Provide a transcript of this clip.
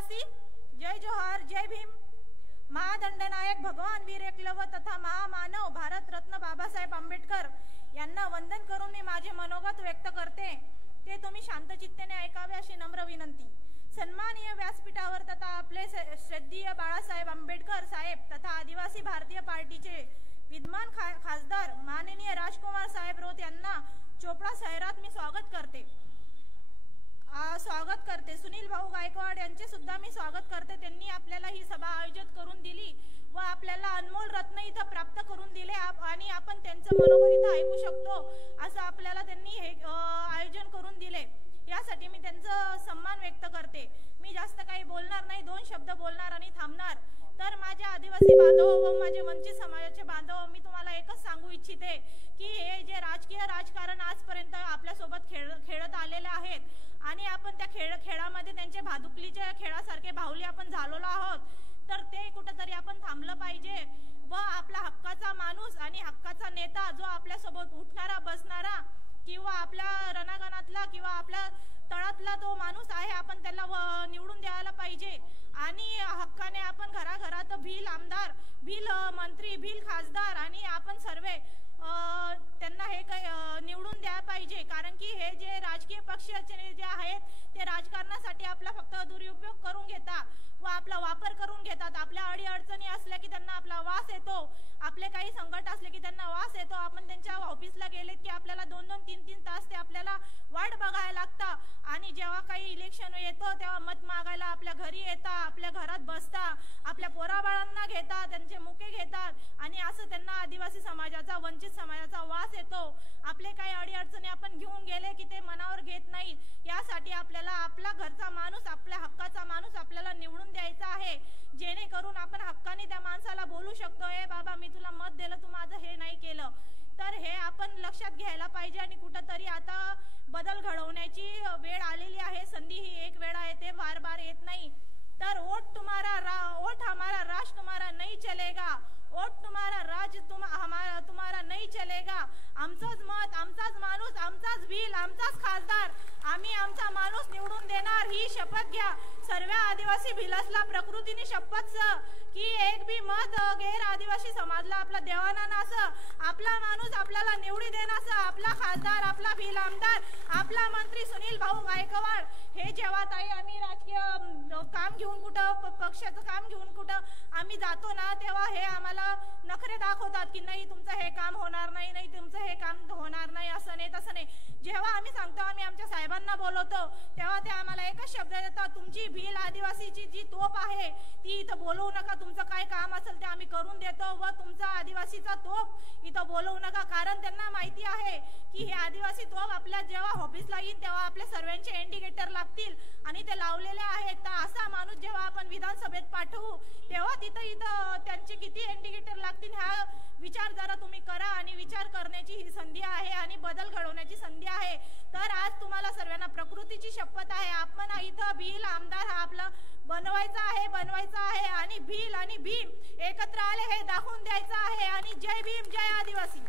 आदिवासी, जय जोहार, जय भीम। महादंडनायक भगवान वीर एकलव्य तथा महामानव भारत रत्न बाबासाहेब आंबेडकर यांना वंदन करून मी माझे मनोगत व्यक्त करते, ते तुम्ही शांतचित्तेने ऐकावे अशी नम्र विनंती। सन्माननीय व्यासपीठावर तथा आपले श्रद्धेय बाळासाहेब आंबेडकर साहेब तथा आदिवासी भारतीय पार्टीचे विद्यमान खासदार माननीय राजकुमार साहेब रोत यांना चोपडा शहरात मी स्वागत करते। सुनील भाऊ गायकवाड यांचे सुद्धा मी स्वागत करते। त्यांनी आपल्याला ही सभा आयोजित करून दिली व आपल्याला अनमोल रत्न इथं प्राप्त करून दिले आणि आपण त्यांचं मनोगत इथं ऐकू शकतो असं आपल्याला त्यांनी हे आयोजन करून दिले। यासाठी मी त्यांचा सन्मान व्यक्त करते। मी जास्त काही बोलणार नाही, 2 शब्द बोलणार आणि थांबणार। तर माझ्या आदिवासी बांधव व माझे वंचित समाजाचे बांधव, मी तुम्हाला एकच सांगू इच्छिते की हे जे राजकीय राजकारण आजपर्यंत आपल्या सोबत खेळत आलेले आहेत आणि आपण त्या खेळामध्ये त्यांचे भादुकलीच्या खेळासारखे बाहुली आपण झालेलो आहोत, तर ते कुठेतरी आपण थांबलं पाहिजे व आपला हक्काचा माणूस आणि हक्काचा नेता जो आपल्या सोबत उठणारा बसणारा किंवा आपल्या रणांगणातला किंवा आपल्या तळातला तो माणूस आहे, आपण त्याला निवडून द्यायला पाहिजे आणि हक्काने आपण घराघरात भील आमदार, भील मंत्री, भील खासदार आणि आपण सर्वे त्यांना हे निवडून द्यायला पाहिजे। कारण की हे जे राजकीय पक्ष जे आहेत ते राजकारणासाठी आपला फक्त दुरुपयोग करून घेतात व आपला वापर करून घेतात। आपल्या अडीअडचणी असल्या की त्यांना आपला वास येतो, आपले काही संकट असले की त्यांना वास येतो। आपण त्यांच्या ऑफिसला गेलेत की आपल्याला 2-2, 3-3 तास ते आपल्याला वाट बघायला लागतं आणि जेव्हा काही इलेक्शन येतं तेव्हा मत मागायला आपल्या घरी येतात, आपल्या घरात बसतात, आपल्या पोराबाळांना घेतात, त्यांचे मुके घेतात आणि असं त्यांना आदिवासी समाजाचा, वंचित समाजाचा वास येतो। आपले काही अडीअडचणी आपण घेऊन गेले की ते मनावर घेत नाहीत। यासाठी आपल्याला आपला घरचा माणूस, आपल्या हक्काचा माणूस आपल्याला निवडून द्यायचा आहे, जेणेकरून आपण हक्काने त्या माणसाला बोलू शकतो, ए बाबा मी तुला मत दिलं, तू माझं हे नाही केलं। तर हे आपण लक्षात घ्यायला पाहिजे आणि कुठेतरी आता बदल घडवण्याची वेळ आलेली आहे। संधी ही एक वेळा येते, बार बार येत नाही। तर वोट हमारा राज तुम्हारा नहीं चलेगा, वोट तुम्हारा राज तुम्हारा नहीं चलेगा। आमचाच मत, आमचाच माणूस, आमचाच भील, आमचाच खासदार, आम्ही आमचा माणूस निवडून देणार ही शपथ घ्या। सर्व आदिवासी भिलसला प्रकृतीने शपथ की एक भी मत गैर आदिवासी समाजला आपला देवाना नास, आपला माणूस आपल्याला निवडी देण्यास, आपला खासदार, आपला भील आमदार, आपला मंत्री सुनील भाऊ गायकवाड हे जेव्हा ताई आम्ही राजकीय काम घेऊन कुठं पक्षाचं काम घेऊन कुठं आम्ही जातो ना, तेव्हा हे आम्हाला नखरे दाखवतात की नाही तुमचं हे काम होणार नाही, नाही तुमचं हे काम होणार नाही, असं नाही तसं नाही। जेव्हा आम्ही सांगतो, आम्ही आमच्या साहेबांना बोलवतो, तेव्हा ते आम्हाला एकच शब्द देतात, तुमची भील आदिवासीची जी तोप आहे ती इथं बोलवू नका, तुमचं काय काम असेल ते आम्ही करून देतो व तुमचा आदिवासीचा तोप इथं बोलवू नका। कारण त्यांना माहिती आहे की हे आदिवासी तोप आपल्या जेव्हा ऑफिसला येईल तेव्हा आपल्या सर्वांचे इंडिकेटर लागतील आणि ते लावलेले आहेत। तर असा माणूस जेव्हा आपण विधानसभेत पाठवू तेव्हा इथं त्यांचे किती इंडिकेटर लागतील हा विचार जरा तुम्ही करा आणि विचार करण्याची ही संधी आहे आणि बदल घडवण्याची संधी आहे। तर आज तुम्हाला सर्वांना प्रकृतीची शपथ आहे, आपण इथं भील आमदार हा आपला बनवायचा आहे आणि भील आणि भीम एकत्र आले हे दाखवून द्यायचं आहे। आणि जय भीम, जय आदिवासी।